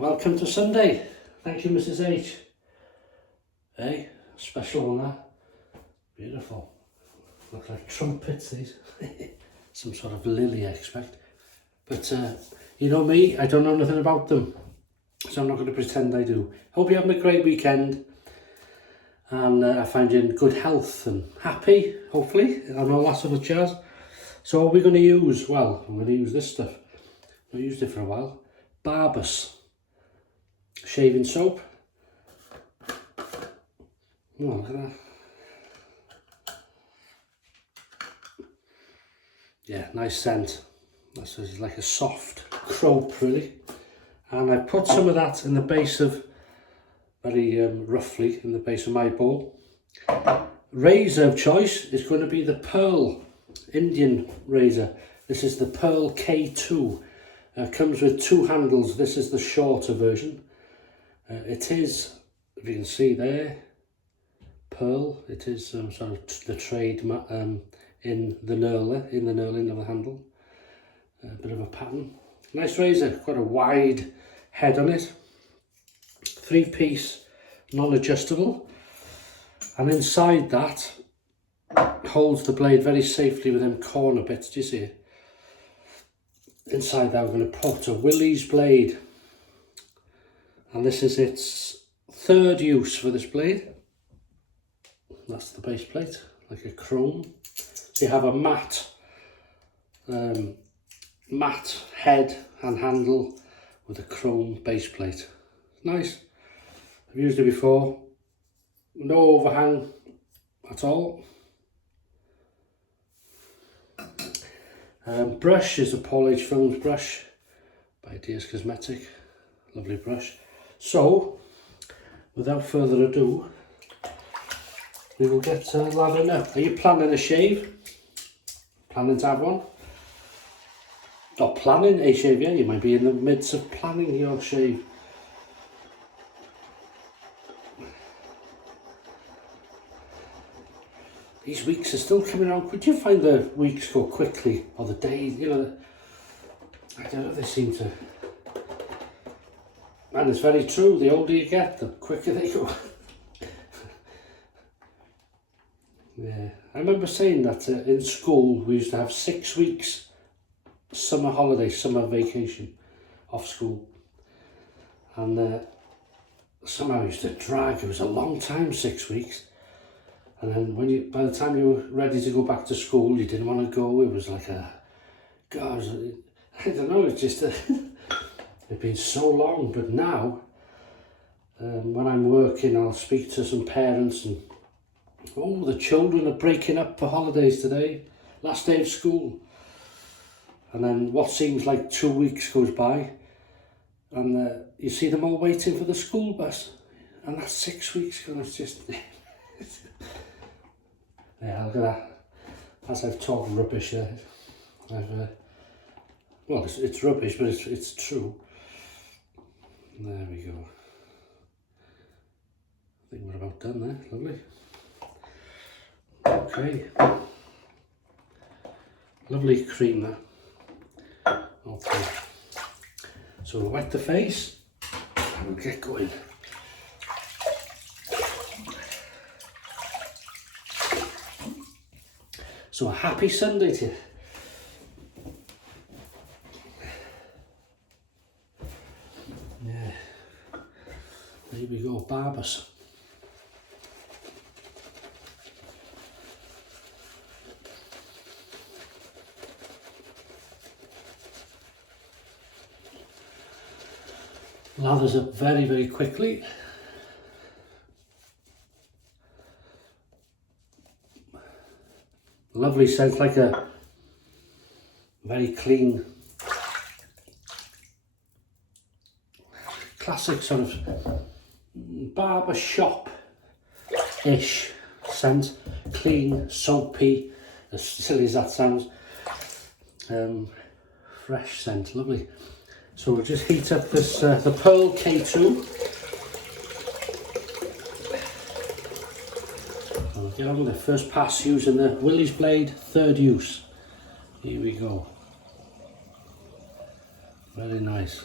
welcome to Sunday. Thank you, Mrs. H. Hey, special on that. Beautiful. Look like trumpets, these. Some sort of lily, I expect. But you know me, I don't know nothing about them. So I'm not going to pretend I do. Hope you're having a great weekend. And I find you in good health and happy, hopefully, and all that sort of jazz. So what are we going to use? Well, I'm going to use this stuff. I've used it for a while. Barbus shaving soap. Oh, look at that. Yeah, nice scent. That's like a soft crope, really. And I put some of that in the base of, very roughly, in the base of my bowl. Razor of choice is going to be the Pearl Indian razor. This is the Pearl K2. Comes with two handles. This is the shorter version. It is, if you can see there, pearl. It is sort of the trade in the knurling of the handle. A bit of a pattern. Nice razor, quite a wide head on it. 3-piece, non-adjustable. And inside that holds the blade very safely with them corner bits. Do you see it? Inside that we're going to put a Willy's blade. And this is its third use for this blade. That's the base plate, like a chrome. So you have a matte head and handle with a chrome base plate. Nice. I've used it before. No overhang at all. Brush is a PaulHFilms brush by DSCosmetic. Lovely brush. So, without further ado, we will get Lather now. Are you planning a shave? Planning to have one? Not planning a shave yet, you might be in the midst of planning your shave. These weeks are still coming around. Could you find the weeks go quickly, or the days, you know, I don't know, they seem to. And it's very true, the older you get, the quicker they go. Yeah, I remember saying that in school we used to have 6 weeks summer holiday, summer vacation off school. And somehow I used to drag, it was a long time, 6 weeks. And then by the time you were ready to go back to school, you didn't want to go. It was like God, I don't know, it's just it's been so long. But now, when I'm working, I'll speak to some parents and, oh, the children are breaking up for holidays today, last day of school. And then what seems like 2 weeks goes by, and you see them all waiting for the school bus. And that's 6 weeks, and it's just... Yeah, look at that. As I've talked rubbish there, well, it's rubbish, but it's true. There we go. I think we're about done there. Lovely. Okay. Lovely cream there. Okay. So we'll wipe the face and we'll get going. So a happy Sunday to you. Yeah. There we go, Barbus. Lathers up very, very quickly. Lovely scent, like a very clean, classic sort of barber shop-ish scent. Clean, soapy, as silly as that sounds. Fresh scent, lovely. So we'll just heat up this, the Pearl K2. Get on with the first pass using the Willy's blade, third use. Here we go. Very nice.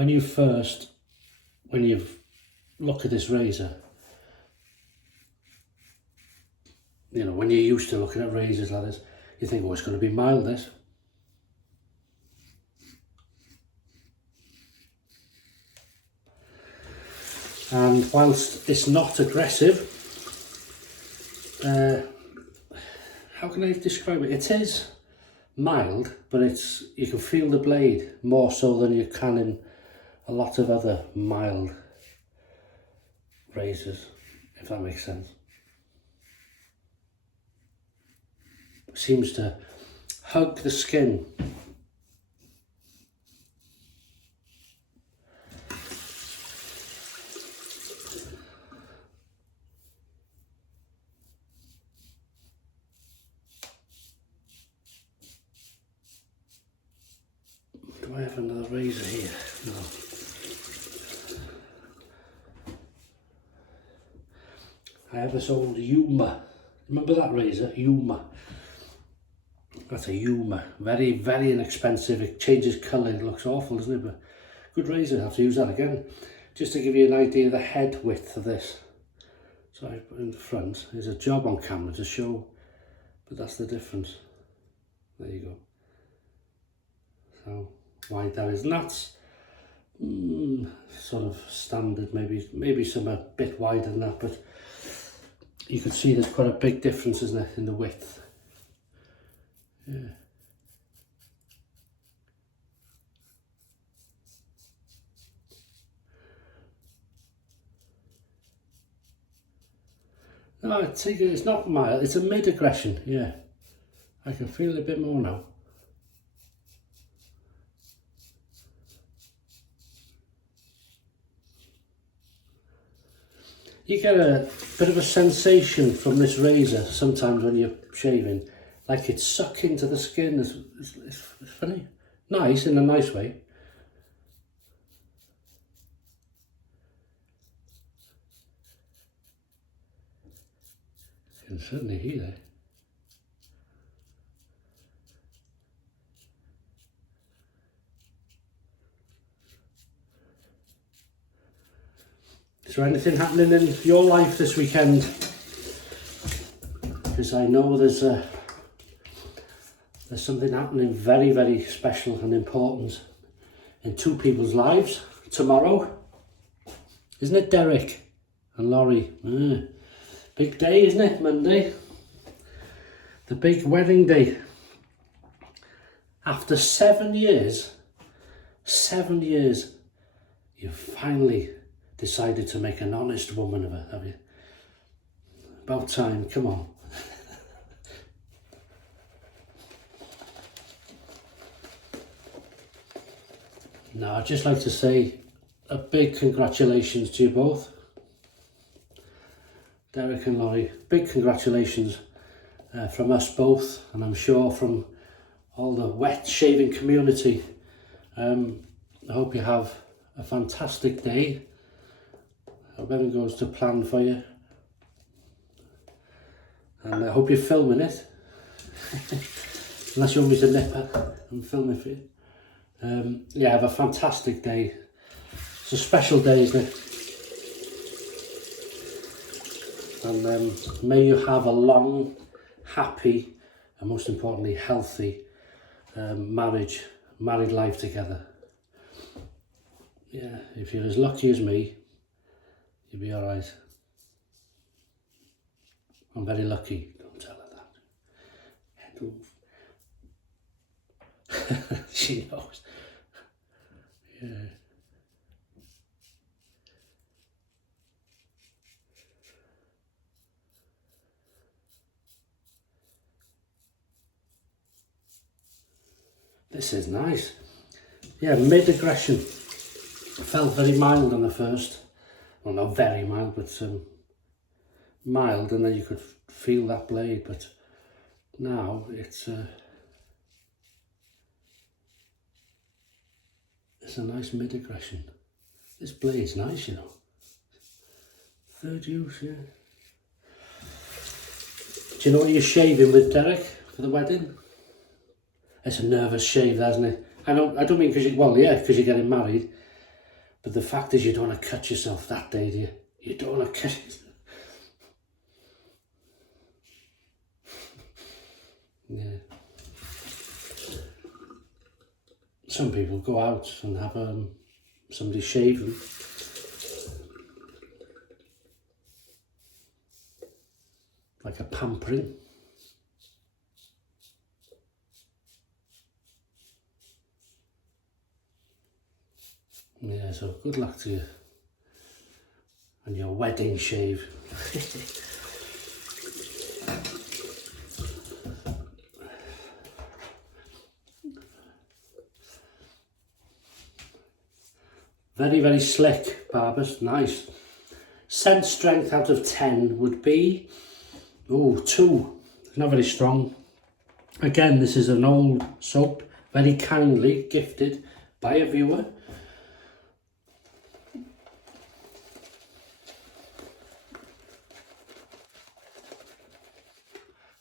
when you look at this razor, you know, when you're used to looking at razors like this, you think, oh, it's going to be mild, this. And whilst it's not aggressive, how can I describe it? It is mild, but you can feel the blade more so than you can in a lot of other mild razors, if that makes sense. It seems to hug the skin. Do I have another razor here? No. I have this old Yuma. Remember that razor? Yuma. That's a Yuma. Very, very inexpensive. It changes colour. It looks awful, doesn't it? But good razor. I have to use that again. Just to give you an idea of the head width of this. So I put in the front. There's a job on camera to show, but that's the difference. There you go. So wide that is, and that's sort of standard, maybe some a bit wider than that, but you can see there's quite a big difference, isn't it, in the width. Yeah. No, it's not mild, it's a mid-aggression, yeah. I can feel it a bit more now. You get a bit of a sensation from this razor sometimes when you're shaving, like it's sucking into the skin. It's funny. Nice, in a nice way. You can certainly hear it. Is there anything happening in your life this weekend? Because I know there's something happening very, very special and important in two people's lives tomorrow. Isn't it, Derek and Laurie? Big day, isn't it? Monday. The big wedding day. After 7 years, you've finally decided to make an honest woman of her, have you? About time, come on. Now, I'd just like to say a big congratulations to you both. Derek and Laurie, big congratulations from us both, and I'm sure from all the wet shaving community. I hope you have a fantastic day. I hope everything goes to plan for you. And I hope you're filming it. Unless you want me to nip it and film it for you. Yeah, have a fantastic day. It's a special day, isn't it? And may you have a long, happy, and most importantly, healthy married life together. Yeah, if you're as lucky as me, you'll be all right. I'm very lucky. Don't tell her that. She knows. Yeah. This is nice. Yeah, mid-aggression. Felt very mild on the first. Well, not very mild, but mild, and then you could feel that blade, but now it's a nice mid-aggression. This blade's nice, you know. Third use, yeah. Do you know what you're shaving with, Derek, for the wedding? It's a nervous shave, that, isn't it? I don't mean because you're getting married. But the fact is, you don't want to cut yourself that day, do you? You don't want to cut yourself. Yeah. Some people go out and have somebody shave them. Like a pampering. Yeah, so good luck to you on your wedding shave. Very, very slick, Barbus, nice. Scent strength out of 10 would be, 2. It's not very strong. Again, this is an old soap, very kindly gifted by a viewer.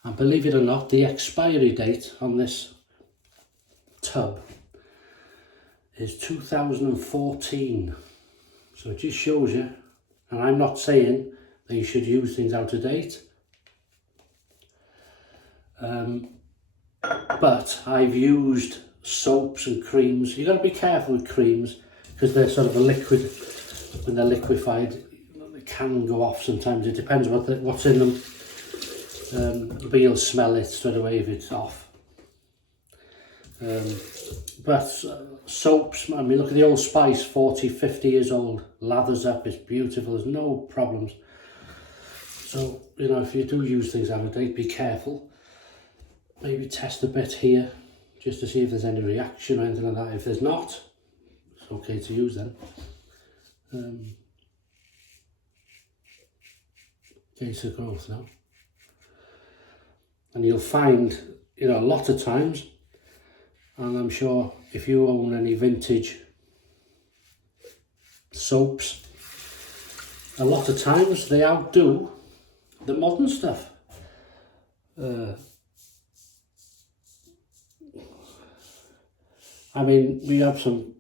And believe it or not, the expiry date on this tub is 2014. So it just shows you, and I'm not saying that you should use things out of date. But I've used soaps and creams. You've got to be careful with creams because they're sort of a liquid. When they're liquefied, they can go off sometimes. It depends what's in them. But you'll smell it straight away if it's off. But soaps, I mean, look at the Old Spice, 40, 50 years old. Lathers up, it's beautiful, there's no problems. So, you know, if you do use things out of date, be careful. Maybe test a bit here, just to see if there's any reaction or anything like that. If there's not, it's okay to use them. Case of growth now. And you'll find, you know, a lot of times, and I'm sure if you own any vintage soaps, a lot of times they outdo the modern stuff. I mean, we have some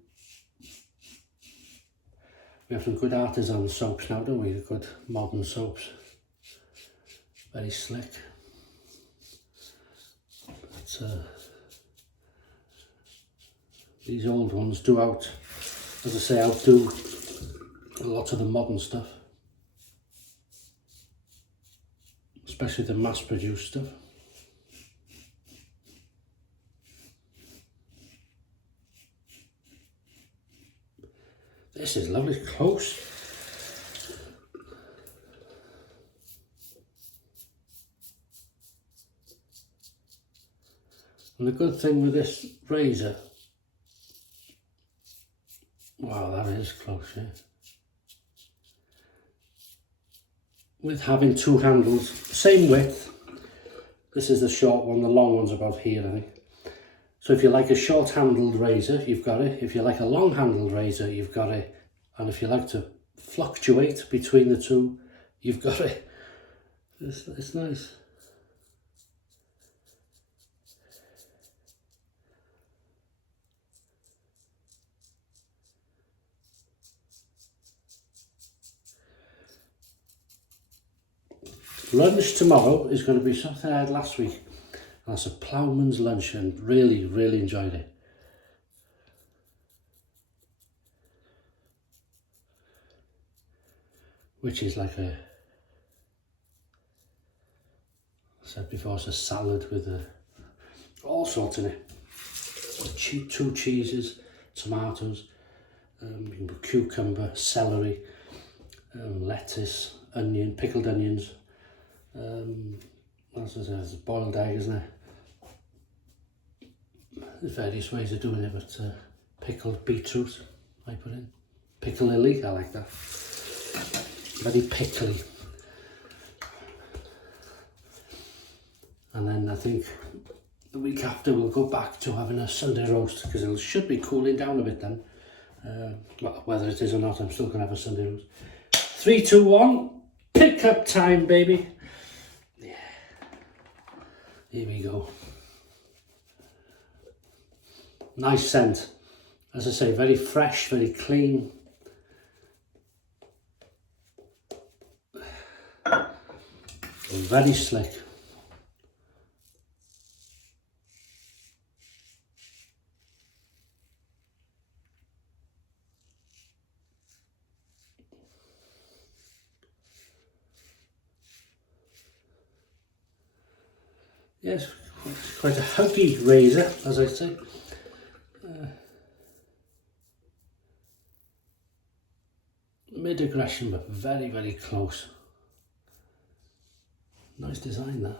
good artisan soaps now, don't we? Good modern soaps. Very slick. But, these old ones do outdo a lot of the modern stuff. Especially the mass-produced stuff. This is lovely, close. And the good thing with this razor, wow, that is close, yeah. With having two handles, same width. This is the short one, the long one's about here, I think. So if you like a short handled razor, you've got it. If you like a long handled razor, you've got it. And if you like to fluctuate between the two, you've got it. It's nice. Lunch tomorrow is going to be something I had last week. And that's a ploughman's lunch, and really, really enjoyed it. Which is like I said before, it's a salad with all sorts in it. 2 cheeses, tomatoes, you can put cucumber, celery, lettuce, onion, pickled onions. There's a boiled egg, isn't it? There's various ways of doing it, but pickled beetroot I put in. Piccalilli, I like that. Very pickly. And then I think the week after we'll go back to having a Sunday roast, because it should be cooling down a bit then. Well, whether it is or not, I'm still going to have a Sunday roast. 3, 2, 1, pick up time, baby. Yeah. Here we go. Nice scent. As I say, very fresh, very clean. very slick. Yes, quite a huggy razor, as I say. Mid-aggression, but very, very close. Nice design there.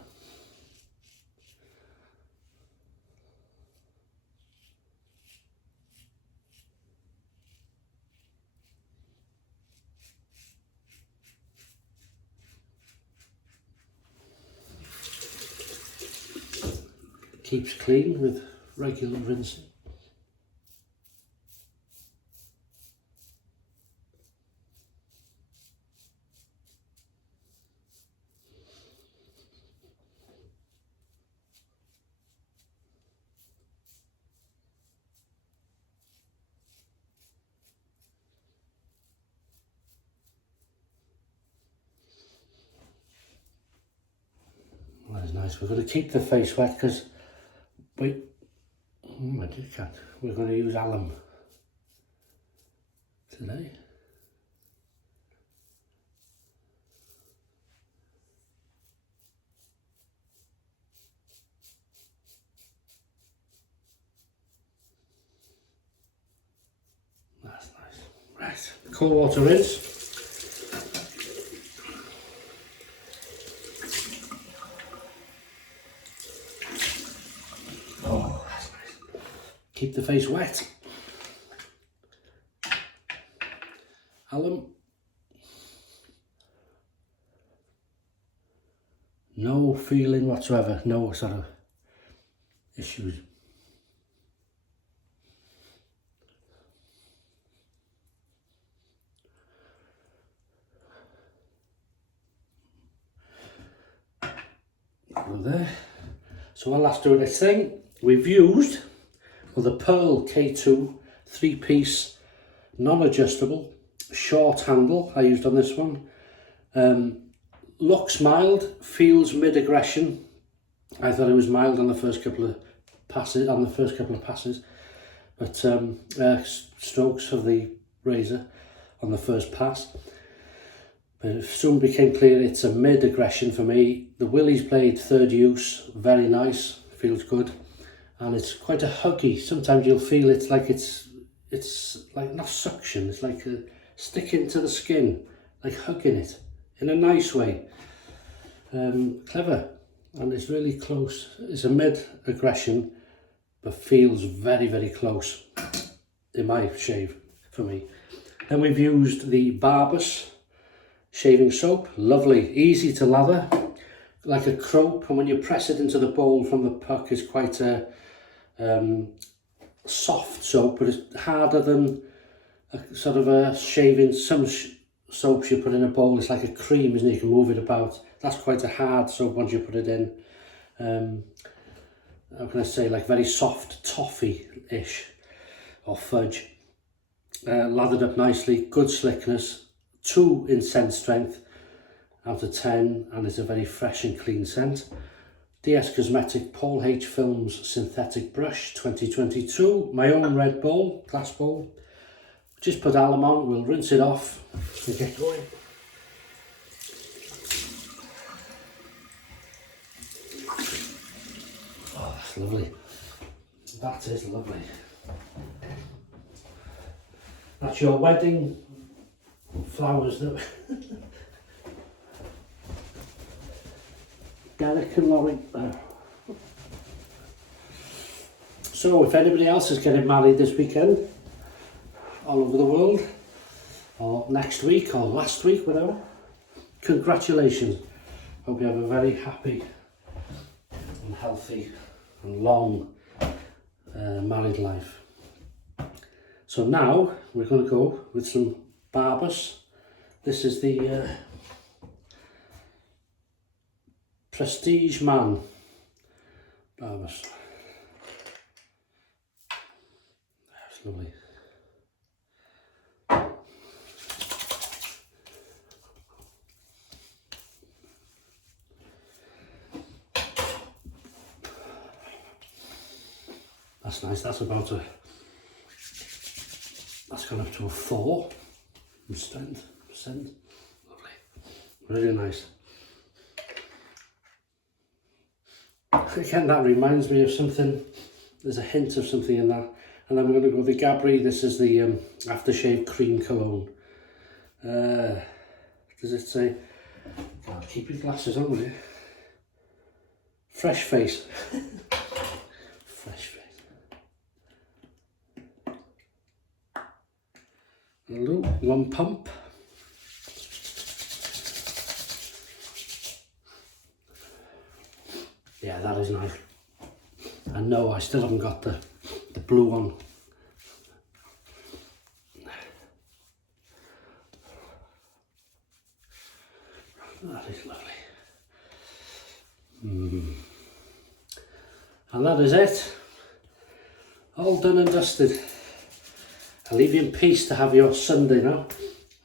Keeps clean with regular rinsing. Well, that's nice. We're going to keep the face wet because we're going to use alum today. That's nice. Right, cold water rinse. Oh, that's nice. Keep the face wet. Alum. No feeling whatsoever, no sort of issues. Go there. So while that's doing its thing, we've used the Pearl K2 3-piece non-adjustable short handle. I used on this one. Looks mild, feels mid-aggression. I thought it was mild on the first couple of passes, but strokes of the razor on the first pass. But it soon became clear it's a mid-aggression for me. The Willy's played third use, very nice, feels good, and it's quite a huggy. Sometimes you'll feel it's like not suction, it's like sticking to the skin, like hugging it in a nice way. Clever, and it's really close. It's a mid-aggression, but feels very, very close in my shave for me. Then we've used the Barbus shaving soap, lovely, easy to lather, like a crope, and when you press it into the bowl from the puck, it's quite a soft soap, but it's harder than a sort of a shaving. Some soaps you put in a bowl, it's like a cream, isn't it? You can move it about. That's quite a hard soap once you put it in. How can I say, like very soft toffee-ish, or fudge. Lathered up nicely, good slickness, 2 in scent strength out of 10, and it's a very fresh and clean scent. DSCosmetic PaulHFilms synthetic brush 2022, my own red bowl, glass bowl. Just put alum on, we'll rinse it off and get going. Oh, that's lovely. That is lovely. That's your wedding flowers that Derek and Laurie. So if anybody else is getting married this weekend, all over the world, or next week, or last week, whatever, congratulations. Hope you have a very happy and healthy and long married life. So now we're going to go with some Barbus. This is the Prestige Man Barbus. That's lovely. That's nice. That's about a, that's gone up to a 4 in strength. Lovely. Really nice. Again, that reminds me of something. There's a hint of something in that. And then we're going to go with the Gabri. This is the Aftershave Cream Cologne. Does it say? God, keep your glasses on, will you? Fresh face. Fresh face. Hello, 1 pump. Yeah, that is nice. And no, I still haven't got the blue one. That is lovely. And that is it. All done and dusted. I'll leave you in peace to have your Sunday now.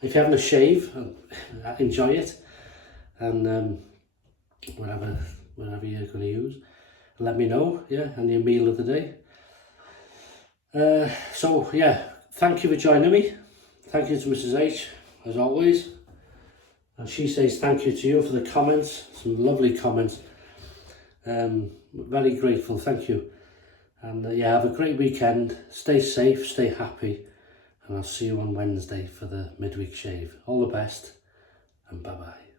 If you're having a shave, enjoy it. And whatever you're going to use, let me know, yeah, and your meal of the day. So yeah, thank you for joining me. Thank you to Mrs. H, as always. And she says thank you to you for the comments, some lovely comments. Very grateful, thank you. And yeah, have a great weekend. Stay safe, stay happy. And I'll see you on Wednesday for the midweek shave. All the best, and bye-bye.